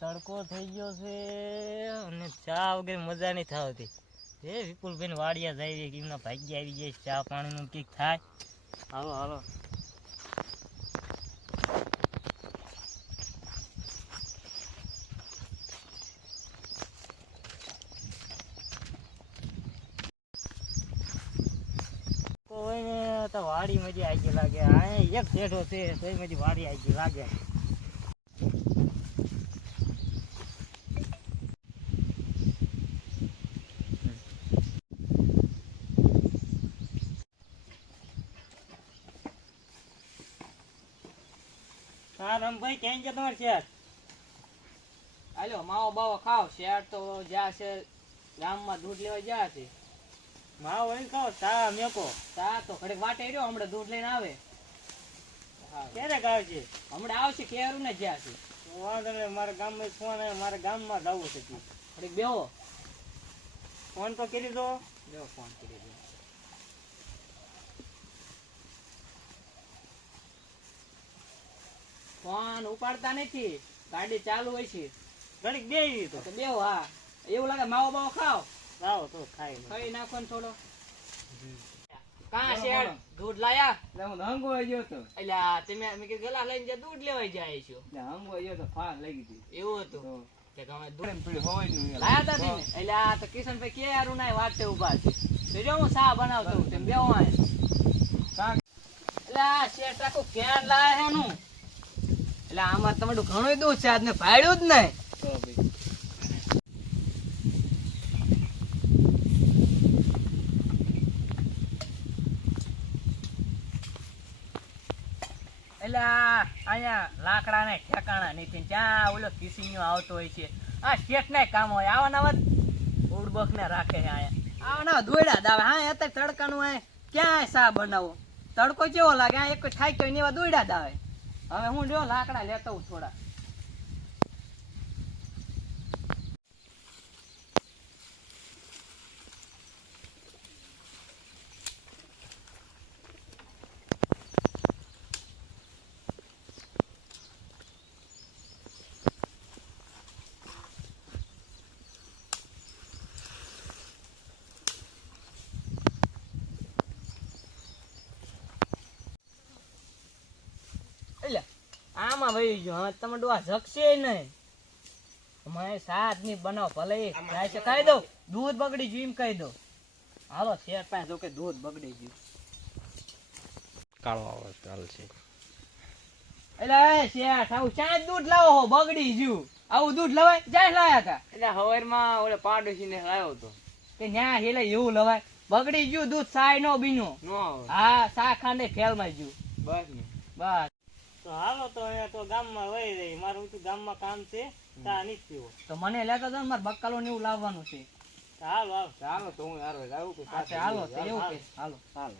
તડકો થઈ ગયો છે અને ચા વગર મજા નહીં થતી એ વિપુલભાઈ વાડિયા જાય એમના ભાગ્ય આવી જાય ચા ચા પાણીનું કંઈક થાય. હાલો હાલો. વાડી મજી આવી લાગે આ એક શેઠો છે, તોય મજી વાડી આવી લાગે હા રમભાઈ કેમ છે તમારે શેર? હાલો માવો બાવો ખાવ શેર તો જ્યાં છે ગામમાં દૂધ લેવા જ્યાં છે. માવો એ કહો તા મેકો. તા તો ઘડીક વાટે રહ્યો હમણાં દૂધ લઈને આવે. હા. ક્યારે ગાવ છે હમણાં આવશે કેરું ને જ્યાં છે. વાંધો નહીં મારા ગામમાં ફોન આવ્યો મારા ગામમાં જવું છે તું. બેહો. ફોન તો કરી દો. બેહો ફોન કરી દો. ફોન ઉપાડતા નથી. ગાડી ચાલુ હોય છે. ઘડીક બે તો. તો બેહો હા. એવું લાગે માવો બાવો ખાવ. લાવો તો ખાઈ ખાઈ નાખો ને થોડો. કા શેર? દૂધ લાયા? એટલે હું હંગો ગયો તો એટલે આ તમે મેં કીધું ગલા લઈને જ્યાં દૂધ લેવા જાય છો. એટલે હંગો ગયો તો ફાર લઈ ગઈ. એવું હતું? તો કે તમે દૂધ એમ હોયનું લાયા તા તમે? એટલે આ તો કિશનભાઈ કે યાર ના વાટે ઊભા છે. તો જો હું સા બનાવતો હું તેમ બેહો આય એટલે આ ક્યાં લાયા હે નું એટલે આમાં તમારું ઘણું દૂધ છે આજને ફાડ્યું જ નહીં. એટલે આ અહીંયા લાકડા ને ઠેકાણા નથી ત્યાં ઓલો કિસિંગો આવતો હોય છે. આ શેઠ ને કામ હોય. આવા નવા ઉડબક ને રાખે છે અહીંયા. આવા નવા દાવે. હા અત્યારે તડકાનું આ ક્યાંય સા બનાવો? તડકો કેવો લાગે? એક તો એવા દોડ્યા દાવે. હવે હું જો લાકડા લેતો થોડા એટલે આમાં ભાઈ ગયો. હવે તમે ડોહા જગશે નહીં. મારે સાતની બનાવ ભલે જાય છે. કહી દો દૂધ બગડી ગયું એમ કહી દો હાલો શેર પાસે જો કે દૂધ બગડી ગયું. કાળો આવે કાળ છે. એટલે એ શેઠ આવું ચાંદ દૂધ લાવો હો બગડી ગયું. આવું દૂધ લવાય? જાય લાયા કા? એટલે હવારમાં ઓલે લાવ્યો તો. કે ન્યા હેલે એવું લવાય. બગડી ગયું દૂધ સાય નો બીનું. હા સા ખાંડે ફેલમાં ગયું. બસ બસ. તો હાલો તો અહીંયા તો ગામમાં વહી રહી. મારું તો ગામમાં કામ છે તા નથી પીવો. તો મને લેતા જાવ મારે બક્કાલો ને એવું લાવવાનું છે. હાલો હાલો. ચાલો તો હું યાર આવું હાલો એવું કે હાલો. ચાલો